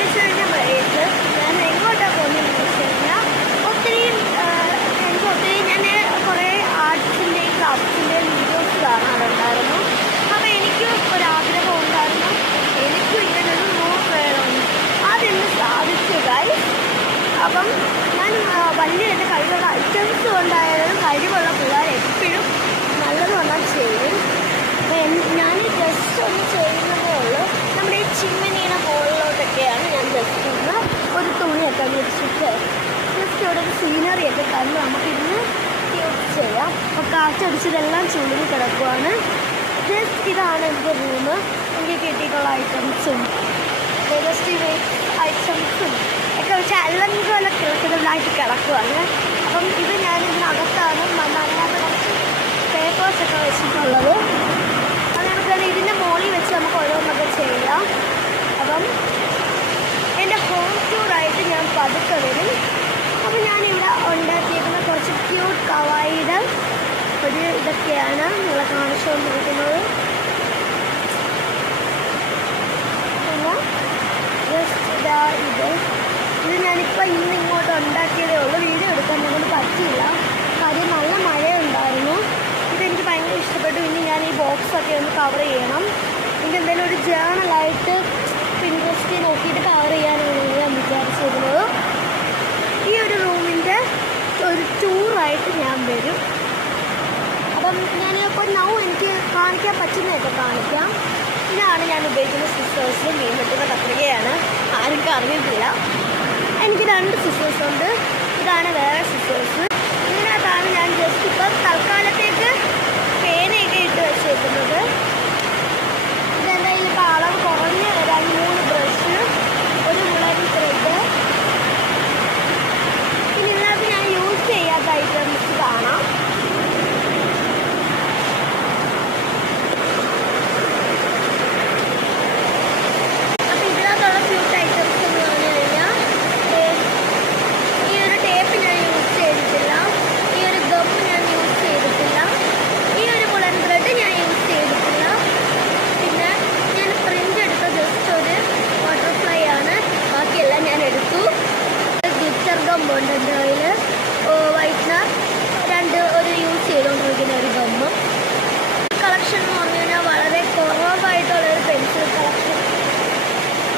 ചോദിച്ചു കഴിഞ്ഞാൽ ഞാൻ എങ്ങോട്ടാണ് പോകുന്നതെന്ന് വെച്ച് കഴിഞ്ഞാൽ ഞാൻ കുറേ ആർട്സിൻ്റെയും ക്രാഫ്റ്റ്സിൻ്റെയും വീഡിയോസ് കാണാറുണ്ടായിരുന്നു. അപ്പോൾ എനിക്കും ഒരാഗ്രഹം ഉണ്ടായിരുന്നു, എനിക്കും ഇങ്ങനൊരു റൂം വേണം. അതിന്ന് സാധിച്ചു ഗൈസ്. അപ്പം ഞാൻ വലിയ എൻ്റെ കയ്യിലുള്ള ഐറ്റംസ് കൊണ്ടായാലും കഴിവുള്ള പിള്ളേർ എപ്പോഴും നല്ലത് വന്നാൽ ചെയ്യും. ഞാൻ ജസ്റ്റ് ഒന്ന് ചെയ്യുന്നതേ ഉള്ളൂ. നമ്മുടെ ഈ ചിമ്മിനീനെ മുകളിലോട്ടൊക്കെയാണ് ഞാൻ ജസ്റ്റ് ഒന്ന് ഒരു തുണിയൊക്കെ വെച്ചിട്ട് ജസ്റ്റ് ഇവിടെ ഒരു സീനറിയൊക്കെ കണ്ട് നമുക്കിന്ന് യൂസ് ചെയ്യാം. അപ്പോൾ കാറ്റടിച്ചതെല്ലാം ചുളുങ്ങി കിടക്കുവാണ്. ജസ്റ്റ് ഇതാണ് എൻ്റെ റൂം. എനിക്ക് കിട്ടിയിട്ടുള്ള ഐറ്റംസും നെഗറ്റീവ് ഐറ്റംസും ഒക്കെ വെച്ച് അലങ്കോലം കിടക്കുന്നതായിട്ട് കിടക്കുവാണ്. അപ്പം ഇത് ഞാൻ ഇതിനകത്താണ് അതിനകത്ത് കുറച്ച് പേപ്പേഴ്സൊക്കെ വെച്ചിട്ടുള്ളത്. അത് നമുക്കാണ് ഇതിൻ്റെ മുകളിൽ വെച്ച് നമുക്ക് ഓരോന്നൊക്കെ ചെയ്യാം. അപ്പം എൻ്റെ ഹോം ടൂറായിട്ട് ഞാൻ പതുക്കെ വരും. അപ്പം ഞാനിവിടെ ഉണ്ടാക്കിയിരിക്കുന്ന കുറച്ച് ക്യൂട്ട് കവായിയുടെ ഒരു ഇതൊക്കെയാണ് നിങ്ങളെ കാണിച്ചുകൊണ്ടിരിക്കുന്നത്. പിന്നെ ജസ്റ്റ് ഇത് ഞാനിപ്പോൾ ഇങ്ങോട്ട് ഉണ്ടാക്കിയതേ ഉള്ളൂ. വീഡിയോ എടുക്കാൻ ഞങ്ങൾ പറ്റിയില്ല, കാര്യം നല്ല മഴയുണ്ടായിരുന്നു. ഇതെനിക്ക് ഭയങ്കര ഇഷ്ടപ്പെട്ടു. ഇനി ഞാൻ ഈ ബോക്സൊക്കെ ഒന്ന് കവർ ചെയ്യണം. എനിക്ക് എന്തെങ്കിലും ഒരു ജേണലായിട്ട് പിൻട്രസ്റ്റിൽ നോക്കിയിട്ട് കവർ ചെയ്യാനാണ് ഞാൻ വിചാരിച്ചിരുന്നത്. ഈ ഒരു റൂമിൻ്റെ ഒരു ടൂറായിട്ട് ഞാൻ വരും. അപ്പം ഞാനിപ്പോൾ എനിക്ക് കാണിക്കാൻ പറ്റുന്നതൊക്കെ കാണിക്കാം. ഇതാണ് ഞാൻ ഉപയോഗിക്കുന്ന സിസ്റ്റേഴ്സ്. മീൻ വെട്ടുന്ന കത്രികയാണ്, ആർക്കും അറിയത്തില്ല. എനിക്ക് 2 സിസ്റ്റേഴ്സ് ഉണ്ട്. ഇതാണ് വേറെ സിസ്റ്റേഴ്സ്. ഇതിനകത്താണ് ഞാൻ ജസ്റ്റ് ഇപ്പം തൽക്കാലത്തേക്ക് പേനയൊക്കെ ഇട്ട് വെച്ചേക്കുന്നത്. ഇതെന്തായാലും ഇപ്പോൾ അളവ് കുറഞ്ഞ